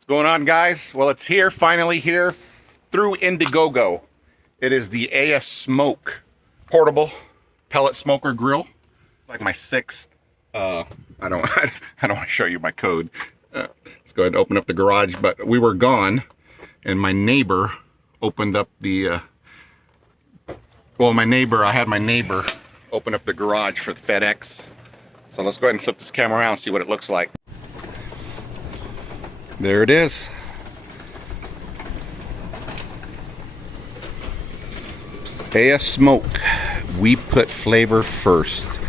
What's going on, guys? Well, it's here, finally here, through Indiegogo. It is the ASMOKE Portable Pellet Smoker Grill. Like my sixth. I don't want to show you my code. Let's go ahead and open up the garage. But we were gone, and my neighbor opened up the. I had my neighbor open up the garage for the FedEx. So let's go ahead and flip this camera around and see what it looks like. There it is. ASMOKE. We put flavor first.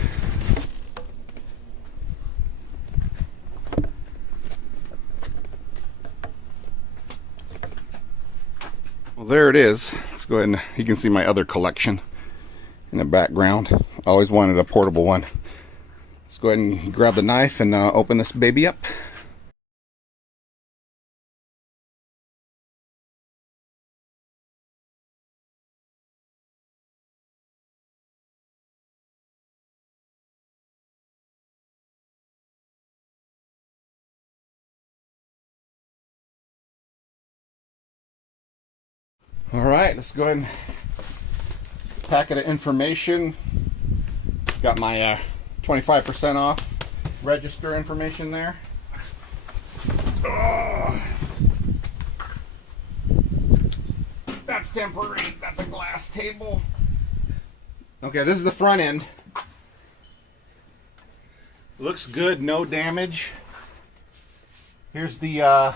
Well, there it is. Let's go ahead and you can see my other collection in the background. I always wanted a portable one. Let's go ahead and grab the knife and open this baby up. All right, let's go ahead and packet of information. Got my 25% off register information there. Oh. That's temporary. That's a glass table. Okay, this is the front end. Looks good, no damage. Here's the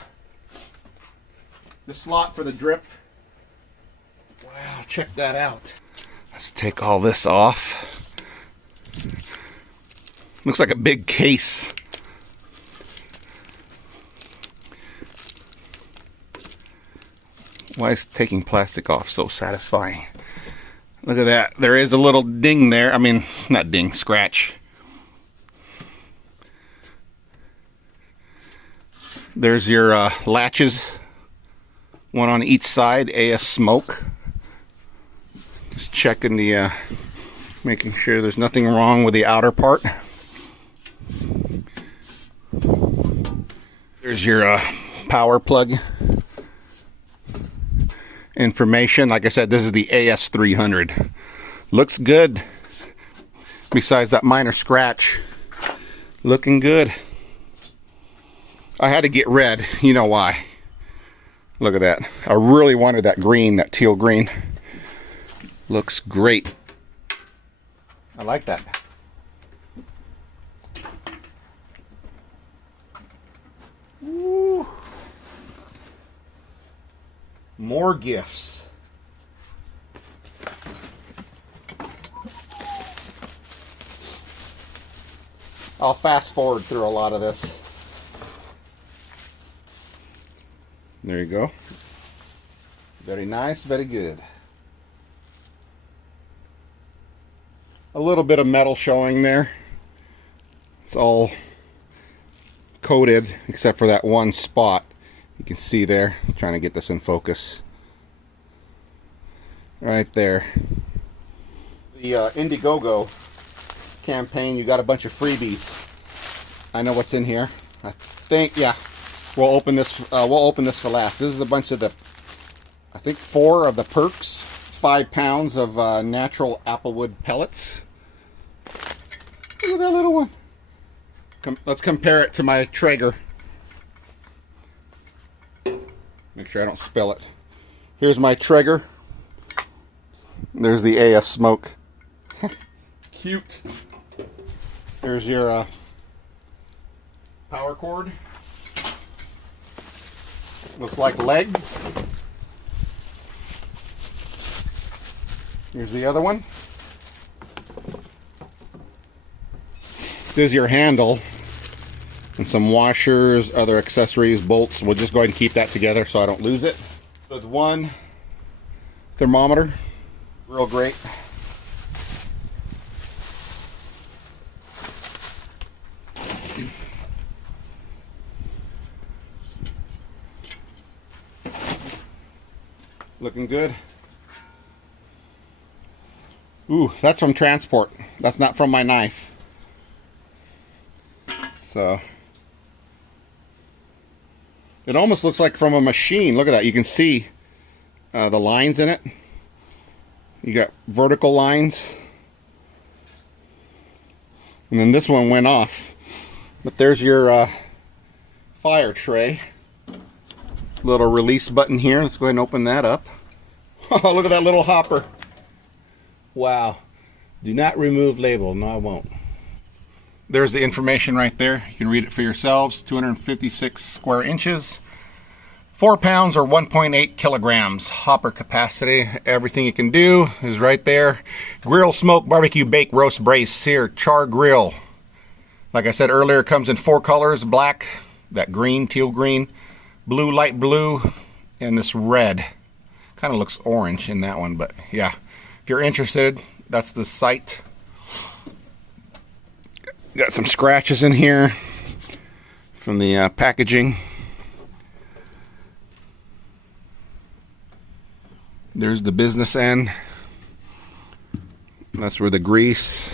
slot for the drip. Wow, check that out. Let's take all this off. Looks like a big case. Why is taking plastic off so satisfying? Look at that. There is a little ding there. I mean, not ding, scratch. There's your latches. One on each side, ASMOKE. Just checking the, making sure there's nothing wrong with the outer part. There's your power plug information. Like I said, this is the AS300. Looks good. Besides that minor scratch, looking good. I had to get red. You know why. Look at that. I really wanted that green, that teal green. Looks great. I like that. Woo. More gifts. I'll fast forward through a lot of this. There you go. Very nice, very good. A little bit of metal showing there. It's all coated except for that one spot. You can see there. I'm trying to get this in focus. Right there. The Indiegogo campaign, you got a bunch of freebies. I know what's in here. I think, yeah. We'll open this for last. This is a bunch of the, I think 4 of the perks. 5 pounds of natural applewood pellets. Look at that little one. Let's compare it to my Traeger. Make sure I don't spill it. Here's my Traeger. There's the ASMOKE. Cute. There's your power cord. Looks like legs. Here's the other one. There's your handle and some washers, other accessories, bolts. We'll just go ahead and keep that together so I don't lose it. With one thermometer, real great. Looking good. Ooh, that's from transport. That's not from my knife. So It almost looks like from a machine. Look at that. You can see the lines in it. You got vertical lines. And then this one went off. But there's your fire tray. Little release button here. Let's go ahead and open that up. Oh, look at that little hopper. Wow. Do not remove label. No, I won't. There's the information right there. You can read it for yourselves. 256 square inches. 4 pounds or 1.8 kilograms. Hopper capacity. Everything you can do is right there. Grill, smoke, barbecue, bake, roast, braise, sear, char, grill. Like I said earlier, it comes in 4 colors. Black, that green, teal green, blue, light blue, and this red. Kind of looks orange in that one, but yeah. If you're interested, that's the site. Got some scratches in here from the packaging. There's the business end. That's where the grease.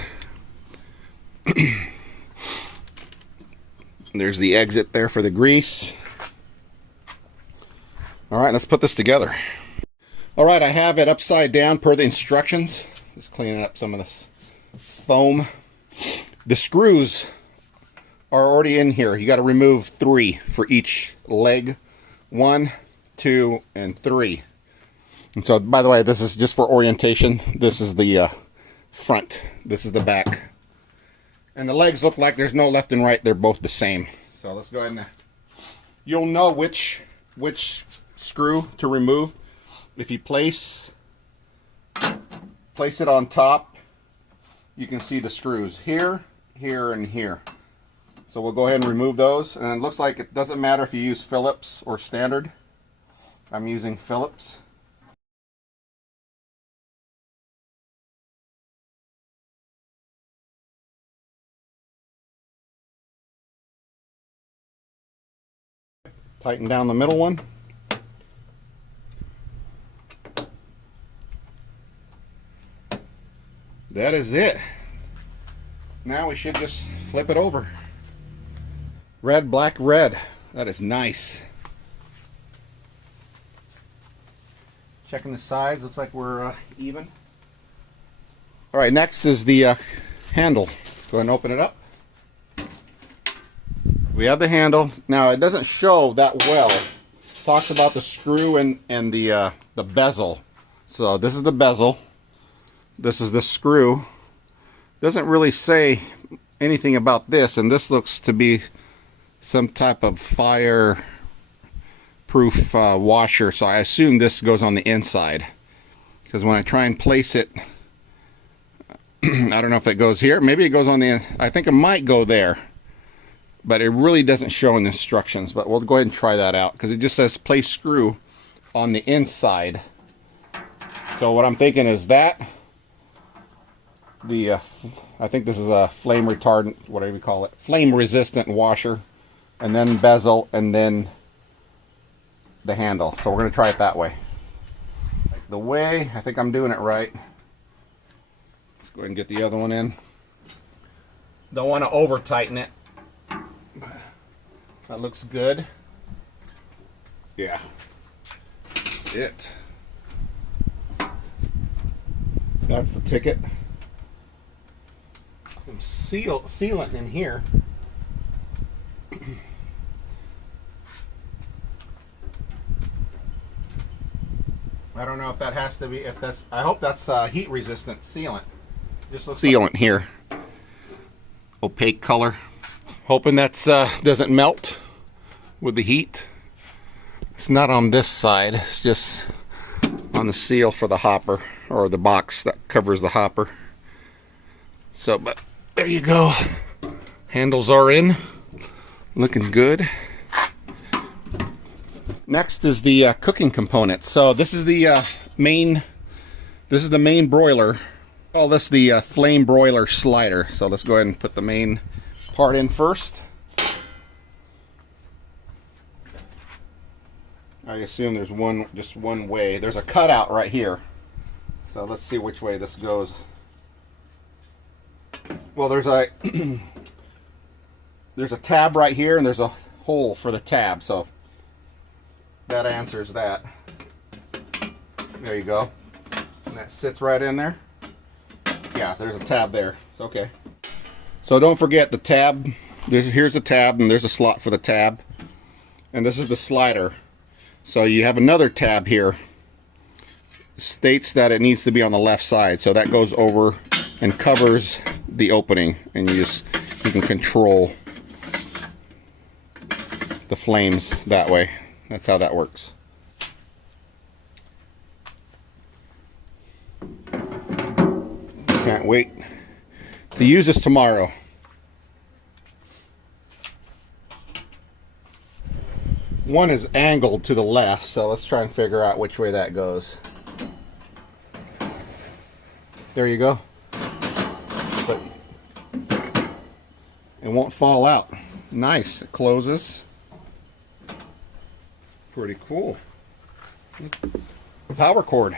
There's the exit there for the grease. All right, let's put this together. All right, I have it upside down per the instructions. Just cleaning up some of this foam. The screws are already in here. You got to remove 3 for each leg. 1, 2, and 3. And so, by the way, this is just for orientation. This is the front. This is the back. And the legs look like there's no left and right. They're both the same. So let's go ahead and you'll know which screw to remove if you place it on top. You can see the screws here, here, and here. So we'll go ahead and remove those. And it looks like it doesn't matter if you use Phillips or standard. I'm using Phillips. Tighten down the middle one. That is it. Now we should just flip it over. Red, black, red. That is nice. Checking the sides. Looks like we're even. All right, next is the handle. Let's go ahead and open it up. We have the handle. Now it doesn't show that well. It talks about the screw and the bezel. So this is the bezel. This is the screw. Doesn't really say anything about this, and this looks to be some type of fire proof washer. So I assume this goes on the inside, because when I try and place it, I don't know if it goes here. Maybe it goes on the. I think it might go there. But it really doesn't show in the instructions. But we'll go ahead and try that out, because it just says place screw on the inside. So what I'm thinking is that the I think this is a flame retardant, whatever you call it, flame resistant washer, and then bezel, and then the handle. So we're going to try it that way. The way I think I'm doing it right. Let's go ahead and get the other one in. Don't want to over tighten it. That looks good. Yeah, that's it. That's the ticket. Some sealant in here. I don't know if that has to be. If that's, I hope that's heat resistant sealant. Just sealant here. Opaque color. Hoping that's doesn't melt with the heat. It's not on this side, it's just on the seal for the hopper, or the box that covers the hopper. So, but there you go. Handles are in, looking good. Next is the cooking component. So this is the main broiler. Call this the flame broiler slider. So let's go ahead and put the main part in first. I assume there's just one way. There's a cutout right here. So let's see which way this goes. Well, there's a there's a tab right here, and there's a hole for the tab. So That answers that. There you go. And that sits right in there. Yeah, there's a tab there. It's okay. So don't forget the tab. Here's a tab, and there's a slot for the tab. And this is the slider. So you have another tab here. States that it needs to be on the left side. So that goes over and covers the opening. And you can control the flames that way. That's how that works. Can't wait to use this tomorrow. One is angled to the left, so let's try and figure out which way that goes. There you go. But it won't fall out. Nice. It closes. Pretty cool. Power cord.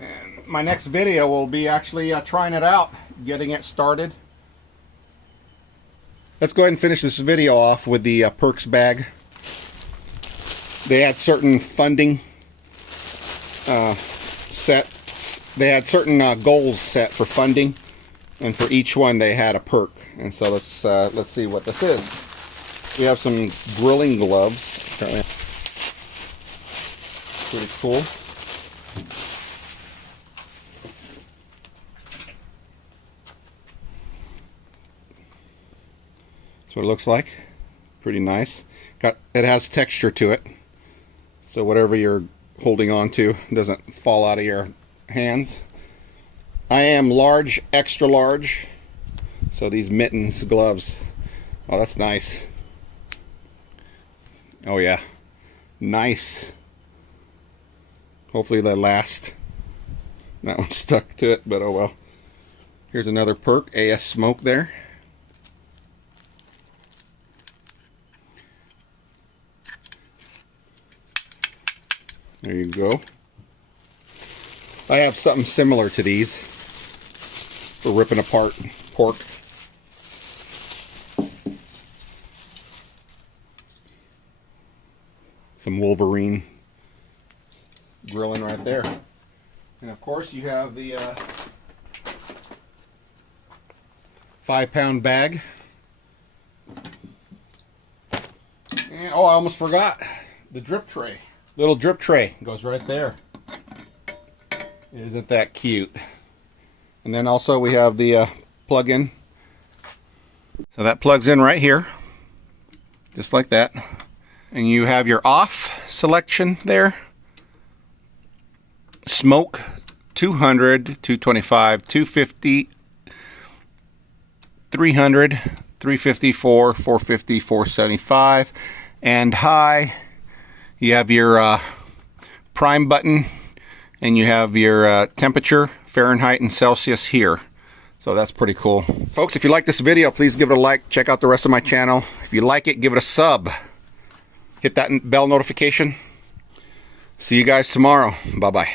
And my next video will be actually trying it out, getting it started. Let's go ahead and finish this video off with the perks bag. They had certain funding they had certain goals set for funding, and for each one they had a perk. And so let's see what this is. We have some grilling gloves. Pretty cool. That's what it looks like. Pretty nice. It has texture to it, so whatever you're holding on to doesn't fall out of your hands. I am large, extra large, so these mittens, gloves, oh, that's nice. Oh yeah, nice. Hopefully they last. That one stuck to it, but oh well. Here's another perk, ASMOKE there. There you go. I have something similar to these for ripping apart pork. Some Wolverine grilling right there. And of course you have the 5-pound bag. And, oh, I almost forgot the drip tray. Little drip tray goes right there. Isn't that cute? And then also we have the plug-in. So that plugs in right here, just like that. And you have your off selection there. Smoke 200, 225, 250, 300, 354, 450, 475, and high. You have your prime button, and you have your temperature, Fahrenheit and Celsius here. So that's pretty cool. Folks, if you like this video, please give it a like. Check out the rest of my channel. If you like it, give it a sub. Hit that bell notification. See you guys tomorrow. Bye-bye.